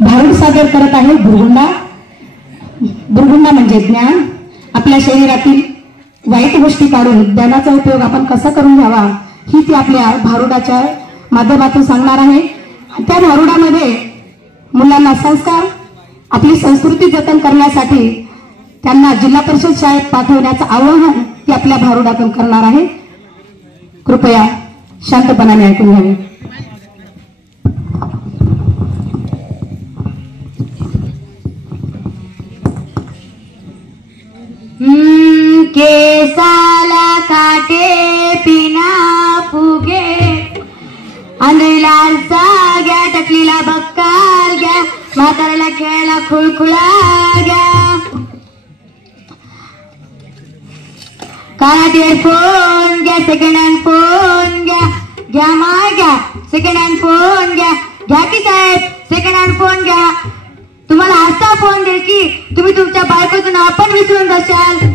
भारूड सादर करत आहे बुरगुंडा. बुरगुंडा म्हणजे ज्ञान. आपल्या शरीरातील वाईट गोष्टी काढून ज्ञानाचा उपयोग आपण कसा करून घ्यावा ही ती आपल्या भारुडाच्या माध्यमातून सांगणार आहे. त्या भारुडामध्ये मुलांना संस्कार, आपली संस्कृती जतन करण्यासाठी त्यांना जिल्हा परिषद शाळेत पाठवण्याचं आवाहन ती आपल्या भारुडातून करणार आहे. कृपया शांतपणाने ऐकून घ्यावे. केसाला काटे पिना फुगे, आंधळीला आरसा घ्या, टकलीला बक्काल घ्या, म्हाताऱ्याला खेळायला खुळखुळा घ्या. कानात हेडफोन घ्या, सेकंड हँड फोन घ्या, घ्या माय घ्या, सेकंड हँड फोन घ्या, घ्या की साहेब सेकंड हँड फोन घ्या. तुम्हाला असा फोन देईल की तुम्ही तुमच्या बायकोचं नाव पण विसरून जाशाल.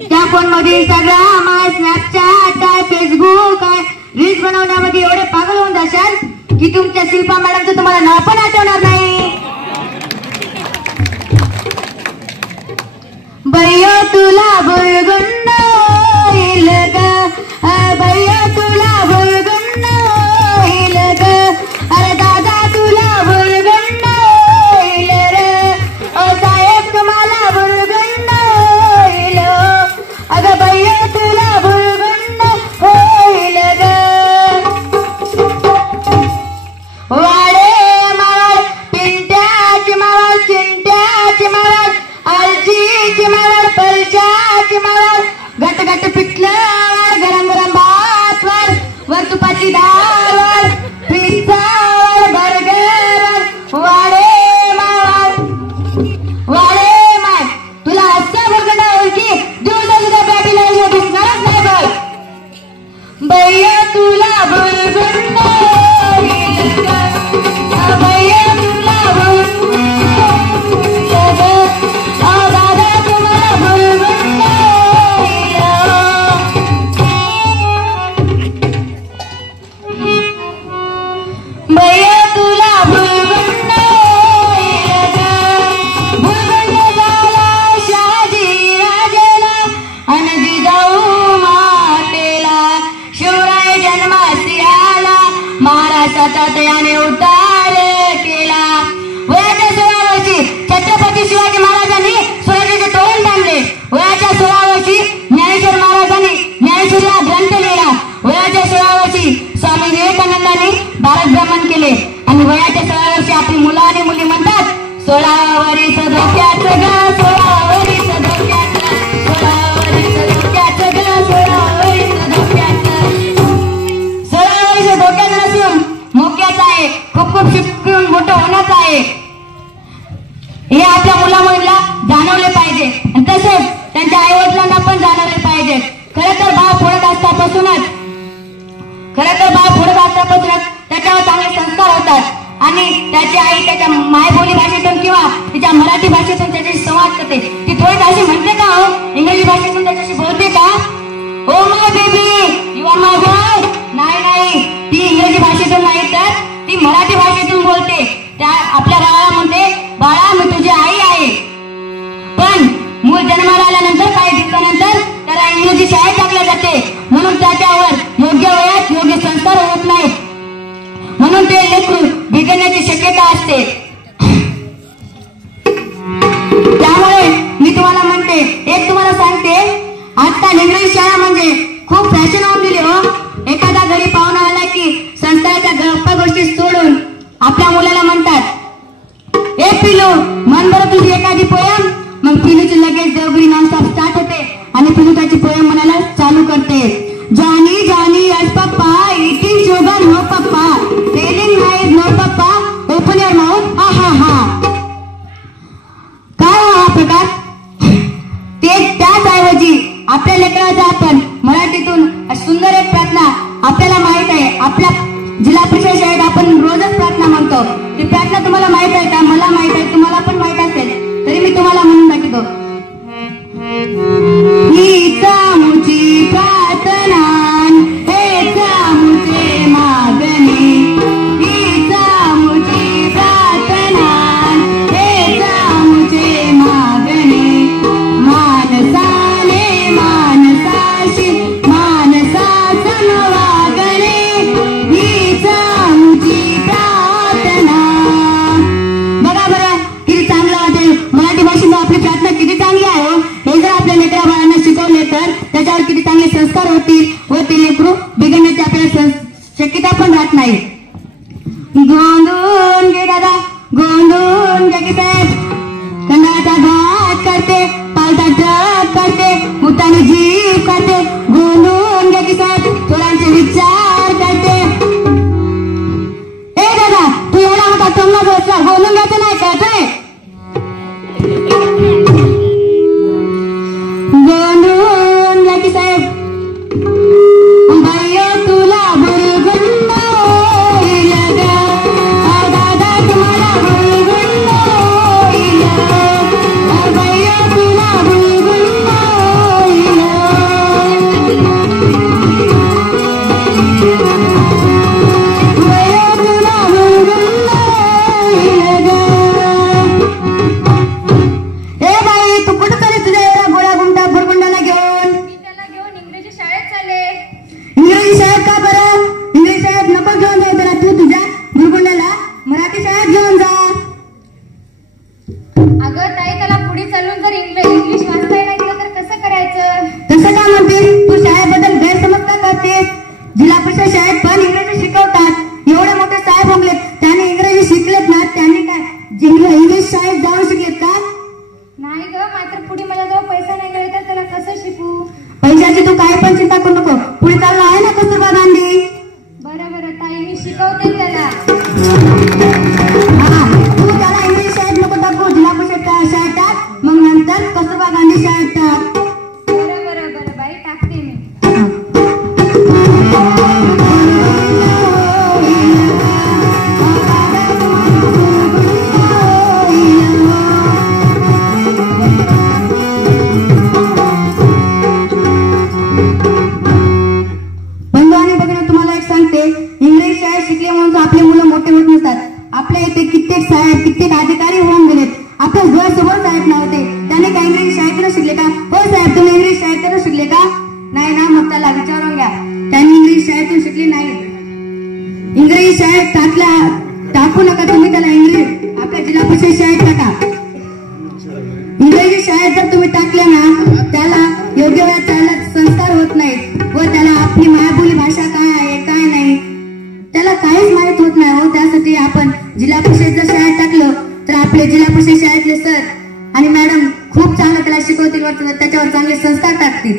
त्या फोन मध्ये इंस्टाग्राम आहे, स्नॅपचॅट आहे, फेसबुक आहे, रील्स बनवण्यामध्ये एवढे पागल होऊन जाशाल की तुमच्या शिल्पा मॅडमचं तुम्हाला नाव पण आठवणार नाही. बय्यो तुला बुळगुंड होईल ग, बय्यो तुला बुळगुंड होईल ग, अरे दादा तुला बुळगुंड होईल रे, ओ साहेब तुम्हाला बुळगुंड होईल, अगं बय्यो तुला बुळगुंड होईल ग. वाडे मावळ, पिंट्याची मावळ, चिंट्याची मावळ, आलजीची मावळ, परशाची मावळ, गट गट पिठलं गरम गरम भात वर, वर तुपाची डाळ वर, पिझ्झा वर, बर्गर वर. वाडे मावळ, वाडे माय तुला असं बुळगुंड होईल की दिवसा सुद्धा बॅबीला दिसणारच नाही बघ. बय्या तुला बुळगुंड होईल ग, बय्या तुला बुळगुंड होईल ग, ओ दादा तुम्हाला बुळगुंड होईल. बय्या तुला बुळगुंड होईल ग. बुळगुंड झाला शहाजी राजाला अन जिजाऊ मातेला, शिवराय जन्मासी आला, महाराष्ट्राचा त्याने उतार केला. वयाच्या 16 वर्षी छत्रपती शिवाजी महाराजांनी स्वराज्याचे तोरण बांधले. वयाच्या 16 वर्षी ज्ञानेश्वर महाराजांनी ज्ञानेश्वरीला ग्रंथ लिहिला. वयाच्या 16 वर्षी स्वामी विवेकानंदांनी भारत भ्रमण केले. आणि वयाच्या 16 वर्षी आपली मुलं आणि मुली म्हणतात 16 वर्ष धोक्याचं ग, 16 वर्ष धोक्याचं, 16 वर्ष धोक्याचं ग, 16 वर्ष धोक्याचं. 16 वर्ष धोक्याचं नसून मोक्याचं आहे, खूप खूप शिकून मोठं होण्याचं आहे. हे आपल्या मुलामुलीला जाणवले पाहिजे आणि तसेच त्यांच्या आई वडिलांना पण जाणवले पाहिजे. खरं तर भाव फोडत असतापासूनच त्याच्यावर चांगले संस्कार होतात आणि त्याची आई त्याच्या मायबोली भाषेतून किंवा तिच्या मराठी भाषेतून त्याच्याशी संवाद करते. ती थोडी अशी म्हणते का हो, इंग्रजी भाषेतून त्याच्याशी बोलते का, oh my baby you are my boy, नाही, ती इंग्रजी भाषेतून नाही तर ती मराठी भाषेतून बोलते. त्या आपल्या बाळाला म्हणते बाळा मी तुझी आई आहे. पण मूल जन्माला आल्यानंतर काही दिवसानंतर त्याला इंग्रजी शाळेत टाकले जाते, म्हणून त्याच्यावर योग्य वयात योग्य संस्कार होत नाहीत, म्हणून ते लेकरू बिघडण्याची शक्यता असते. त्यामुळे मी तुम्हाला म्हणते, एक तुम्हाला सांगते, आता इंग्रजी शाळा म्हणजे खूप फॅशन होऊन गेली हो. एखादा घरी पाहुणा आला की संस्काराच्या गप्पा गोष्टी सोडून आपल्या मुलाला म्हणतात ए पिलू मन बरं तुझी एखादी पोयम. मग पिलूची लगेच देवगिरी नॉनस्टॉप स्टार्ट होते आणि पिलू त्याची पोयम म्हणायला चालू करते. जानी जानी यस पप्पा इटिंग शुगर नो पप्पा, टेलिंग लाईज नो पप्पा, ओपन युअर माउथ हा हा हा. काय हा प्रकार? त्याचऐवजी आपल्या लेकराचा आपण मराठीतून सुंदर एक प्रार्थना आपल्याला माहित आहे, आपल्या जिल्हा परिषद शाळेत आपण रोजच प्रार्थना म्हणतो. ती प्रार्थना तुम्हाला माहित आहे का? मला माहित आहे, तुम्हाला पण माहित असेल, तरी मी तुम्हाला म्हणून दाखवतो. हीच आमुची प्रार्थना, हेच आमुचे मागणी, हीच आमुची प्रार्थना, संस्कार होतील व ते लेकरू बिघडण्याची आपल्याला शक्यता पण राहत नाही. गोंधून घे दादा, गोंधून घे की साहेब, कंदाचा घाट करते, पालथा ट्रक करते, मुताने जीप करते, गोंधून घे की साहेब, चोरांचे विचार करते. ए दादा, तू एवढा मोठा टोमणा बसला, गोंधून घ्यायचं नाही कळतंय? गोंधून घ्या की साहेब, बाई तुला बुरगुंड होईल ग, दादा तुम्हाला बुरगुंड होईल, बाई तुला बुरगुंड होईल, बाई तुला बुरगुंड होईल ग. ए बाई, तू कुठं चालली तुझ्या एवढ्या गोळ्या गुंडा बुरगुंडाला घेऊन? मी त्याला घेऊन इंग्रजी शाळेत चालले. इंग्रजी शाळेत का बरं? इंग्रजी शाळेत नको घेऊन जाऊ त्याला, तू तुझ्या बुरगुंडाला मराठी शाळेत घेऊन जा. अगं ताई, त्याला पुढे चालून जर इंग्लिश वाचता नाही गेलं तर कसं करायचं? तसं का म्हणतेस? तू शाळेबद्दल गैरसमज का करतेस? जिल्हा परिषद शाळेत पण इंग्रजी शिकवतात. एवढे मोठे साहेब होंगलेत, त्याने इंग्रजी शिकलेत ना, त्यांनी काय इंग्लिश शाळेत जाऊन शिकलेत का? नाही ग, मात्र पुढे माझ्याजवळ पैसा नाही मिळेल तर त्याला कसं शिकू? पैशाची तू काही पण चिंता करू नको, पुढे चालला आहे ना कस्तुरबा गांधी. बरं बरं ताई, मी शिकवते त्याला. हा, तू त्याला इंग्लिश शाळेत नको टाकू, जिल्हा परिषद शाळेत टाक, मग नंतर कस्तुरबा गांधी शाळेत टाक. बरं बरं बरं बाई, टाकते मी. बंधू आणि भगिनी, तुम्हाला एक सांगते, इंग्लिश शाळेत शिकले म्हणून आपले मुलं मोठे होत नसतात. आपल्या इथे कित्येक साहेब, कित्येक अधिकारी होऊन गेलेत. आपल्या डोळ्यासमोर साहेब नव्हते, त्याने काय इंग्लिश शाळेतून शिकले का? हो साहेब, तुम्ही इंग्लिश शाळेतून शिकले का? नाही ना, मग त्याला विचारून घ्या, त्यांनी इंग्लिश शाळेतून शिकली नाही. इंग्रजी शाळेत टाकू नका तुम्ही त्याला, इंग्लिश आपल्या जिल्हा परिषद शाळेत टाका. इंग्रजी शाळेत जर तुम्ही टाकले ना, त्याला योग्य वेळात त्याला संस्कार होत नाहीत व त्याला आपली मायबोली भाषा काय आहे काय नाही त्याला काहीच माहित होत नाही हो. त्यासाठी आपण जिल्हा परिषद जर शाळेत टाकलं तर आपले जिल्हा परिषद शाळेतले सर आणि मॅडम खूप चांगलं त्याला शिकवतील व त्याच्यावर चांगले संस्कार टाकतील.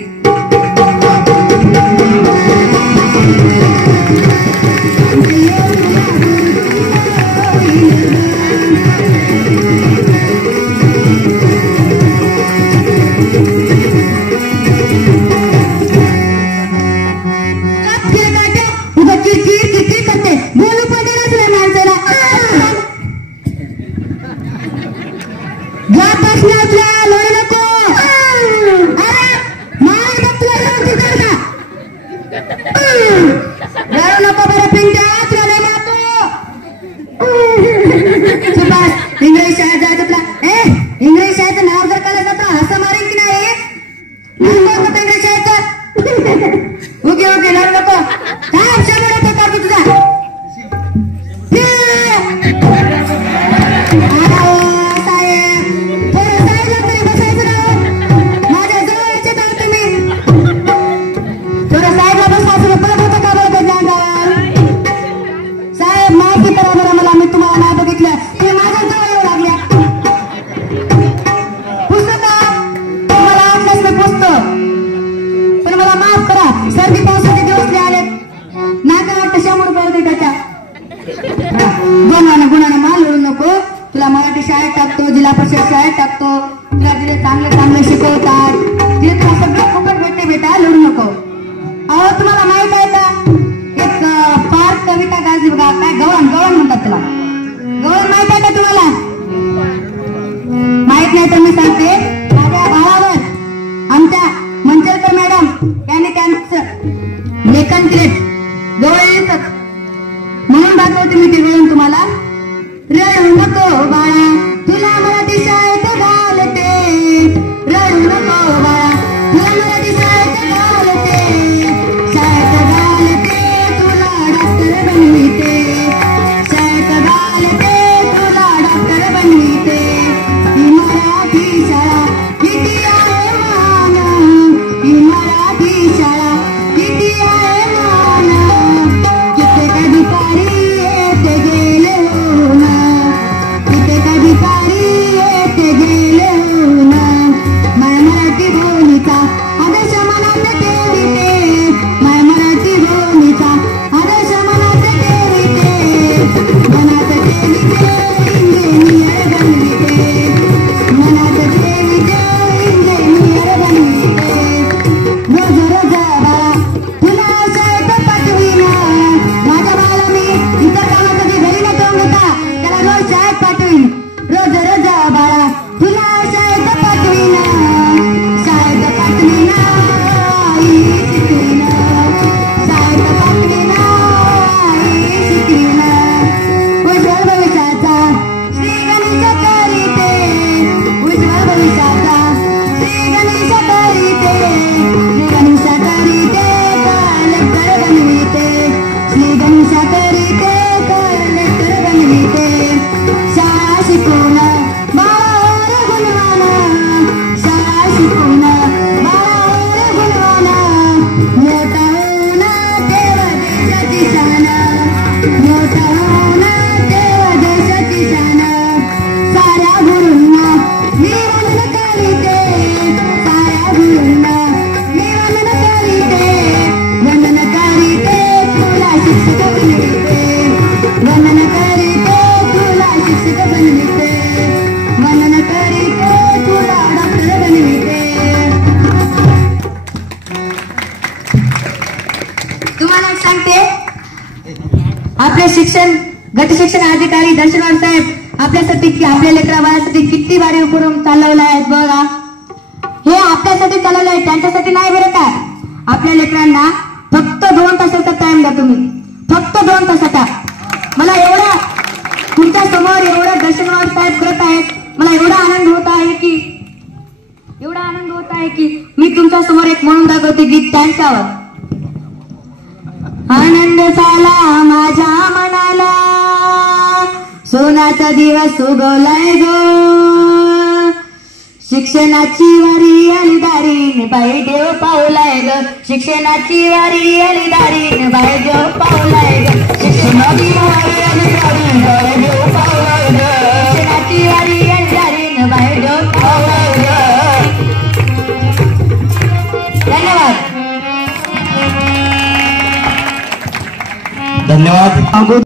इंग्रजी शाळेत जायचं तुला? इंग्रजी शाळेचं नाव जर काढलं तर हसं मारेल की नाही? इंग्रजी शाळेचं ओके ओके लढू नको. काय शब्द करतो तुझा? साहेब, थोडं साईडला तरी बसायचं ना, माझ्या जवळ यायचे तर तुम्ही थोडं साईडला बसायचं. परत होतं का बरं ज्ञानदार साहेब? माहिती करा बरं मला, मी तुम्हाला नाही बघितलं, तुम्ही माझ्या जवळ येऊ लागल्या. पुस्तक मला आणलंच नाही पुस्तक, पण मला माफ करा, सर्दी पावसाचे दिवस आले, नाका वाटतं 100 रुपये होते त्याच्या. गुणाने माल लढू नको, तुला मराठी शाळेत टाकतो, जिल्हा परिषद शाळेत टाकतो, तुला तिथे चांगले चांगले शिकवतात, तिथे तुला सगळं फुकट भेटते बेटा, लढू नको. अहो तुम्हाला माहित आहे का, एक पार कविता गाजली बघा, काय गवळण म्हणतात त्याला, गवळण माहित आहे का तुम्हाला? माहित नाही तर मी सांगते, माझ्या भावावर आमच्या मंचलकर मॅडम यांनी त्यांचं लेखन केले, गवळण येतात म्हणून दाखवते मी ते गवळण तुम्हाला. रडू नको बाळा, तुला मराठी शाळेत घालते, रडू नको बाळा, तुला मराठी शाळेत घालते, शाळेत घालते, तुला डॉक्टर बनविते, शाळेत घालते, तुला डॉक्टर बनविते. ही मराठी शाळा किती आहे महान, ही मराठी शाळा सांगते, आपले शिक्षण गट शिक्षण अधिकारी दर्शनवार साहेब आपल्यासाठी आपल्या लेकराबाळासाठी किती भारी उपक्रम चालवला आहे बघा. हे आपल्यासाठी चालवलं आहे, त्यांच्यासाठी नाही बरं का. आपल्या लेकरांना फक्त 2 तासाचा टाइम द्या तुम्ही, फक्त 2 तासाचा. मला एवढा तुमच्या समोर एवढं दर्शनवार साहेब करत आहेत, मला एवढा आनंद होत आहे की मी तुमच्या समोर एक म्हणून दाखवते गीत त्यांच्यावर. आनंद झाला माझ्या मनाला, सोनाचा दिवस उगवलाय गो, शिक्षणाची वारी आली दारी बाई देव पावलाय ग, शिक्षणाची वारी आली दारी बाई देव पावलाय ग, शिक्षणाची वारी आली दारी बाई देव पावलाय ग, शिक्षणाची वारी आली दारी बाई देव पावलाय ग. धन्यवाद. धन्यवाद.